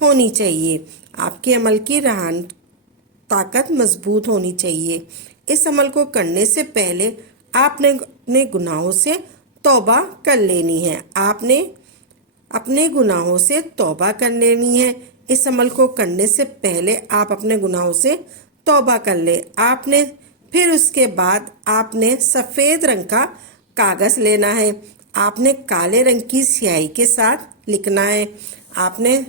ہونی چاہیے، آپ کے عمل کی طاقت مضبوط ہونی چاہیے۔ اس عمل کو کرنے سے پہلے آپ نے اپنے گناہوں سے توبہ کر لینی ہے، آپ نے اپنے گناہوں سے توبہ کر لینی ہے۔ اس عمل کو کرنے سے پہلے آپ اپنے گناہوں سے توبہ کر لیں۔ پھر اس کے بعد آپ نے سفید رنگ کا کاغذ لینا ہے، آپ نے کالے رنگ کی سیاہی کے ساتھ لکھنا ہے۔ آپ نے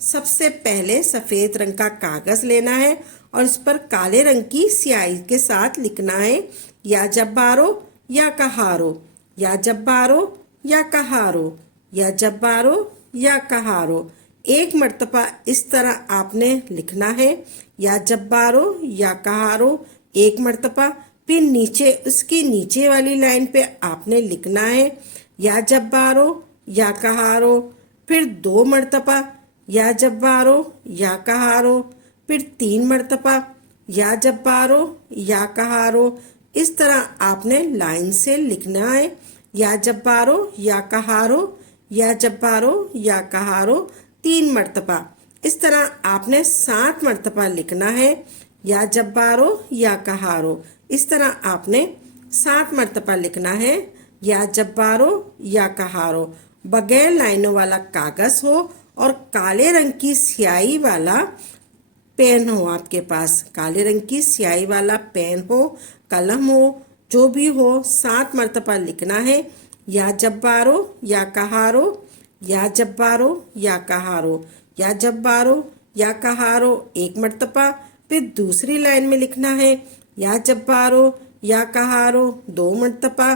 سب سے پہلے سفید رنگ کا کاغذ لینا ہے اور اس پر کالے رنگ کی سیاہی کے ساتھ لکھنا ہے، یا جبارو یا قہارو، یا جبارو یا قہارو، یا جبارو یا قہارو۔ ایک مرتبہ اس طرح آپ نے لکھنا ہے، یا جبارو یا قہارو ایک مرتبہ، پھر نیچے اس کی نیچے والی لائن پہ آپ نے لکھنا ہے، یا جبارو یا قہارو، پھر 2 مرتبہ یا جبارو یا قہارو، پھر 3 مرتبہ یا جبارو یا قہارو۔ اس طرح آپ نے لائن سے لکھنا ہے، یا جبارو یا قہارو، یا جبارو یا قہارو 3 مرتبہ۔ اس طرح آپ نے 7 مرتبہ لکھنا ہے، یا جبارو یا قہارو۔ اس طرح آپ نے 7 مرتبہ لکھنا ہے، یا جبارو یا قہارو۔ بغیر لائنوں والا کاغذ ہو اور کالے رنگ کی سیاہی والا پین ہو، آپ کے پاس کالے رنگ کی سیاہی والا پین ہو، قلم ہو، جو بھی ہو، 7 مرتبہ لکھنا ہے، یا جبارو یا قہارو، یا جبارو یا قہارو، یا جبارو یا قہارو ایک مرتبہ، پھر دوسری لائن میں لکھنا ہے، یا جبارو یا قہارو 2 مرتبہ،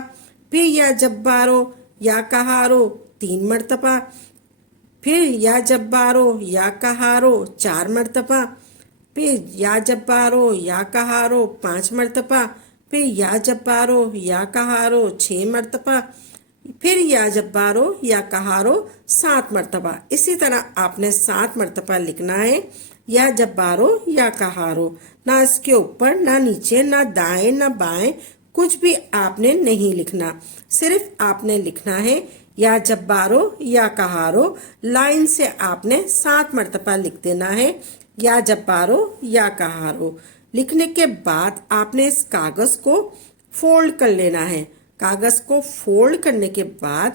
پھر یا جبارو یا قہارو 3 مرتبہ، پھر یا جبارو یا قہارو 4 مرتبہ، پھر یا جبارو یا قہارو 5 مرتبہ، پھر یا جبارو یا قہارو 6 مرتبہ، پھر یا جبارو یا قہارو 7 مرتبہ۔ اسی طرح آپ نے 7 مرتبہ لکھنا ہے، یا جبارو یا قہارو۔ نہ اس کے اوپر، نہ نیچے، نہ دائیں نہ بائیں، کچھ بھی آپ نے نہیں لکھنا، صرف آپ نے لکھنا ہے یا جبارو یا قہارو۔ لائن سے آپ نے 7 مرتبہ لکھ دینا ہے، یا جبارو یا قہارو۔ لکھنے کے بعد آپ نے اس کاغذ کو فولڈ کر لینا ہے۔ کاغذ کو فولڈ کرنے کے بعد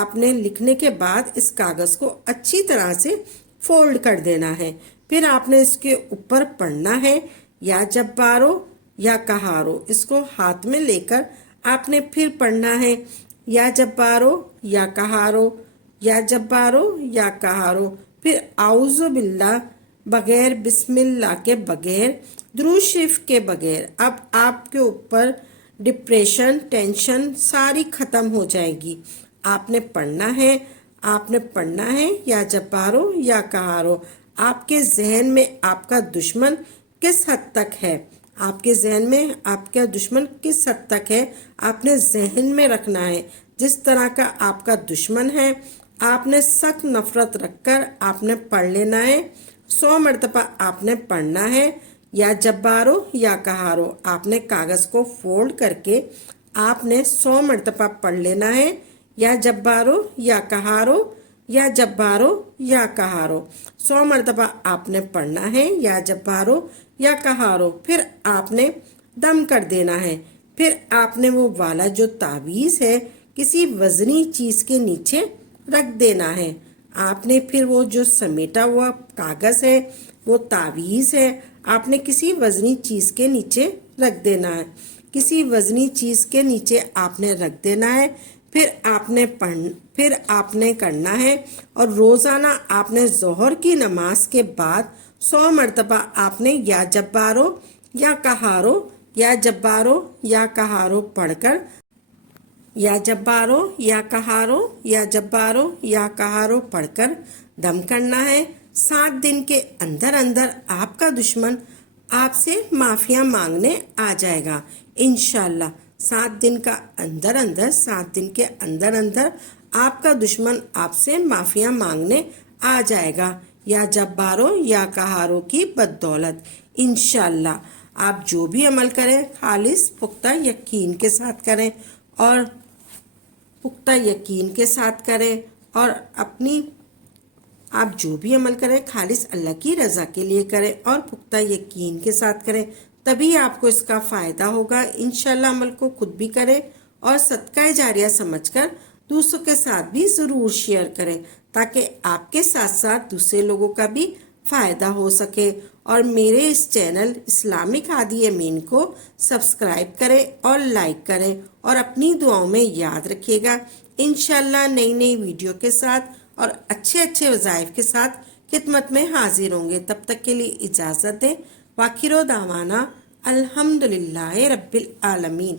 آپ نے لکھنے کے بعد اس کاغذ کو اچھی طرح سے فولڈ کر دینا ہے۔ پھر آپ نے اس کے اوپر پڑھنا ہے، یا جبارو یا قہارو۔ اس کو ہاتھ میں لے کر آپ نے پھر پڑھنا ہے، یا جبارو یا قہارو، یا جبارو یا قہارو۔ پھر اعوذ باللہ، بغیر بسم اللہ کے، بغیر درود شریف کے بغیر۔ اب آپ کے اوپر ڈپریشن، ٹینشن ساری ختم ہو جائے گی۔ آپ نے پڑھنا ہے، آپ نے پڑھنا ہے، یا جبارو یا قہارو۔ آپ کے ذہن میں آپ کا دشمن کس حد تک ہے، آپ کے ذہن میں آپ کا دشمن کس حد تک ہے، آپ نے ذہن میں رکھنا ہے۔ جس طرح کا آپ کا دشمن ہے، آپ نے سخت نفرت رکھ کر آپ نے پڑھ لینا ہے۔ 100 مرتبہ آپ نے پڑھنا ہے، یا جبارو یا قہارو۔ آپ نے کاغذ کو فولڈ کر کے آپ نے 100 مرتبہ پڑھ لینا ہے، یا جبارو یا قہارو، یا جبارو یا قہارو۔ 100 مرتبہ آپ نے پڑھنا ہے، یا جبارو یا قہارو۔ پھر آپ نے دم کر دینا ہے۔ پھر آپ نے وہ والا جو تعویذ ہے کسی وزنی چیز کے نیچے رکھ دینا ہے۔ آپ نے پھر وہ جو سمیٹا ہوا کاغذ ہے، وہ تعویذ ہے، آپ نے کسی وزنی چیز کے نیچے رکھ دینا ہے۔ کسی وزنی چیز کے نیچے آپ نے رکھ دینا ہے۔ پھر آپ نے کرنا ہے، اور روزانہ آپ نے ظہر کی نماز کے بعد 100 مرتبہ آپ نے یا جبارو یا قہارو، یا جبارو یا قہارو پڑھ کر، یا جبارو یا قہارو، یا جبارو یا قہارو پڑھ کر دم کرنا ہے۔ 7 دن کے اندر اندر آپ کا دشمن آپ سے معافیاں مانگنے آ جائے گا انشاءاللہ۔ 7 دن کا اندر اندر، 7 دن کے اندر اندر آپ کا دشمن آپ سے معافیاں مانگنے آ جائے گا، یا جبارو یا قہارو کی بدولت انشاءاللہ۔ آپ جو بھی عمل کریں خالص پختہ یقین کے ساتھ کریں، اور پختہ یقین کے ساتھ کریں، اور اپنی آپ جو بھی عمل کریں خالص اللہ کی رضا کے لیے کریں اور پختہ یقین کے ساتھ کریں، تبھی آپ کو اس کا فائدہ ہوگا۔ انشاءاللہ عمل کو خود بھی کریں اور صدقہ جاریہ سمجھ کر دوسروں کے ساتھ بھی ضرور شیئر کریں، تاکہ آپ کے ساتھ ساتھ دوسرے لوگوں کا بھی فائدہ ہو سکے۔ اور میرے اس چینل اسلامک ہادی امین کو سبسکرائب کریں اور لائک کریں، اور اپنی دعاؤں میں یاد رکھیے گا۔ انشاءاللہ نئی نئی ویڈیو کے ساتھ اور اچھے اچھے وظائف کے ساتھ خدمت میں حاضر ہوں گے۔ تب تک کے لیے اجازت دیں۔ وآخر دعوانا الحمدللہ رب العالمین۔